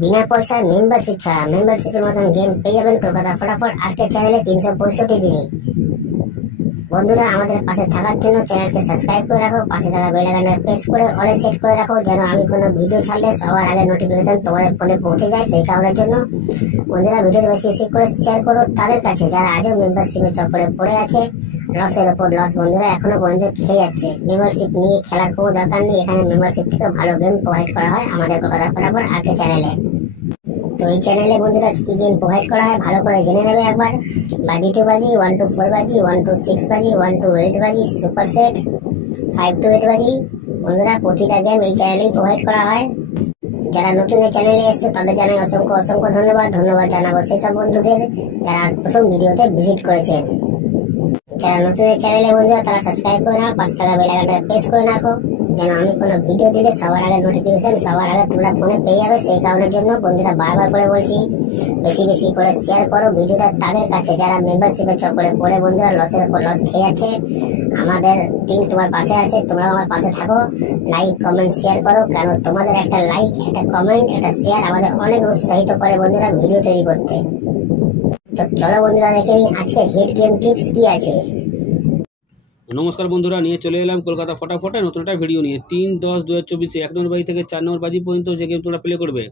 বিনা পয়সায় মেম্বারশিপ ছাড়া মেম্বারশিপের মতন গেম পেয়ে যাবেন কলকাতা ফটাফট আর্কেড চ্যানেলে 365 দিনই। বন্ধুরা, আমাদের পাশে থাকার জন্য চ্যানেলকে সাবস্ক্রাইব করে রাখো, পাশে থাকা বেল আইকনটা প্রেস করে অলে সেট করে রাখো, যেন আমি কোনো ভিডিও ছাড়লে সবার আগে নোটিফিকেশন তোমাদের ফোনে পৌঁছে যায়। সেই কারণের জন্য বন্ধুরা, ভিডিওটি বেশি বেশি করে শেয়ার করো তাদের কাছে যারা আজও মেম্বারশিপের চক্করে পড়ে আছে। লসের ওপর লস বন্ধুরা এখনো পর্যন্ত খেয়ে যাচ্ছে। মেম্বারশিপ নিয়ে খেলার কোনো দরকার নেই, এখানে মেম্বারশিপ থেকে ভালো গেম প্রোভাইড করা হয় আমাদের কলকাতা ফটাফট আর্কেড চ্যানেলে। তো এই চ্যানেলে বন্ধুরা কি গেম প্রোভাইড করা হয় ভালো করে জেনে নেবে একবার। বাজি 2 বাজি, 1 to 4 বাজি, 1 to 6 বাজি, 1 to 8 বাজি, সুপার সেট 5 to 8 বাজি। বন্ধুরা, প্রতিটা গেম এই চ্যানেলেই প্রোভাইড করা হয়। যারা নতুন এই চ্যানেলে এসছে তাদের জানাই অসংখ্য অসংখ্য ধন্যবাদ। ধন্যবাদ জানাবো সেসব বন্ধুদের যারা প্রথম ভিডিওতে ভিজিট করেছেন। যারা নতুন এই চ্যানেলে বন্ধুরা তারা সাবস্ক্রাইব করে নাও, পাশে থাকা বেল আইকনটা প্রেস করে রাখো, যেন আমি কোনো ভিডিও দিলে সবার আগে নোটিফিকেশন সবার আগে তোমরা ফোনে পেয়ে যাবে। সেই কারণের জন্য বন্ধুরা বারবার করে বলছি, বেশি বেশি করে শেয়ার করো ভিডিওটা তাদের কাছে যারা মেম্বারশিপের চক্করে পড়ে বন্ধুরা লসের উপর লস খেয়ে যাচ্ছে। আমাদের টিম তোমার পাশে আছে, তোমরাও আমার পাশে থাকো। লাইক কমেন্ট শেয়ার করো, কারণ তোমাদের একটা লাইক, একটা কমেন্ট, একটা শেয়ার আমাদের অনেক উৎসাহিত করে বন্ধুরা ভিডিও তৈরি করতে। তো চলো বন্ধুরা দেখে নিই আজকে হিট গেম টিপস কি আছে। নমস্কার বন্ধুরা, নিয়ে চলে এলাম কলকাতা ফটাফটে নতুন একটা ভিডিও নিয়ে। 3-10-2024 1 নম্বর বাজি থেকে 4 নম্বর বাজি পর্যন্ত যে গেম তোমরা প্লে করবে।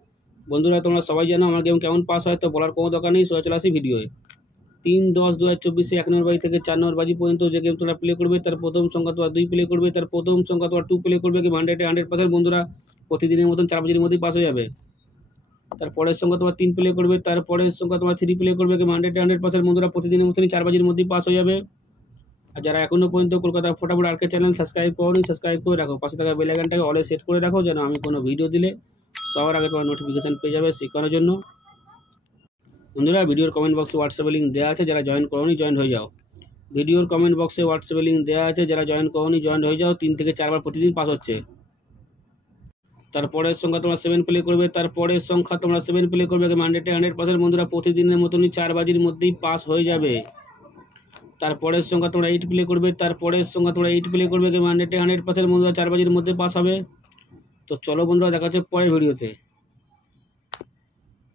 বন্ধুরা, তোমরা সবাই জানো আমার গেম কেমন পাস হয়, তো বলার কোনো দরকার নেই, সোজা চলে আসি ভিডিওয়ে। 3-10-2024 1 নম্বর বাজি থেকে 4 নম্বর বাজি পর্যন্ত যে গেম তোমরা প্লে করবে তার প্রথম সংখ্যা তোমার 2 প্লে করবে, তার প্রথম সংখ্যা তোমার 2 প্লে করবে, কি 100% বন্ধুরা প্রতিদিনের মতন 4 বাজির মধ্যেই পাস হয়ে যাবে। তারপরের সংখ্যা তোমার 3 প্লে করবে, তারপরের সংখ্যা তোমার 3 প্লে করবে, কি 100% বন্ধুরা প্রতিদিনের মতনই 4 বাজির মধ্যেই পাস হয়ে যাবে। আর যারা এখনো পর্যন্ত কলকাতা ফটাফট আর্কেড চ্যানেল সাবস্ক্রাইব করোনি, সাবস্ক্রাইব করে রাখো, পাশে থাকা বেল আইকনটাকে অলে সেট করে রাখো, যেন আমি কোনো ভিডিও দিলে সবার আগে তোমার নোটিফিকেশন পেয়ে যাবে। শেখানোর জন্য বন্ধুরা ভিডিওর কমেন্ট বক্সে হোয়াটসঅ্যাপে লিঙ্ক দেওয়া আছে, যারা জয়েন করোনি জয়েন হয়ে যাও। ভিডিওর কমেন্ট বক্সে হোয়াটসঅ্যাপে লিঙ্ক দেওয়া আছে, যারা জয়েন করোনি জয়েন হয়ে যাও। 3 থেকে 4 বার প্রতিদিন পাস হচ্ছে। তারপরের সংখ্যা তোমরা 7 প্লে করবে, তারপরের সংখ্যা তোমরা 7 প্লে করবে, 100% বন্ধুরা প্রতিদিনের মতনই 4 বাজির মধ্যেই পাস হয়ে যাবে। তারপরের সংখ্যা তোমরা 8 প্লে করবে, তারপরের সংখ্যা তোমরা 8 প্লে করবে, 100% বন্ধুরা 4 বাজির মধ্যে পাস হবে। তো চলো বন্ধুরা, দেখা হচ্ছে পরের ভিডিওতে।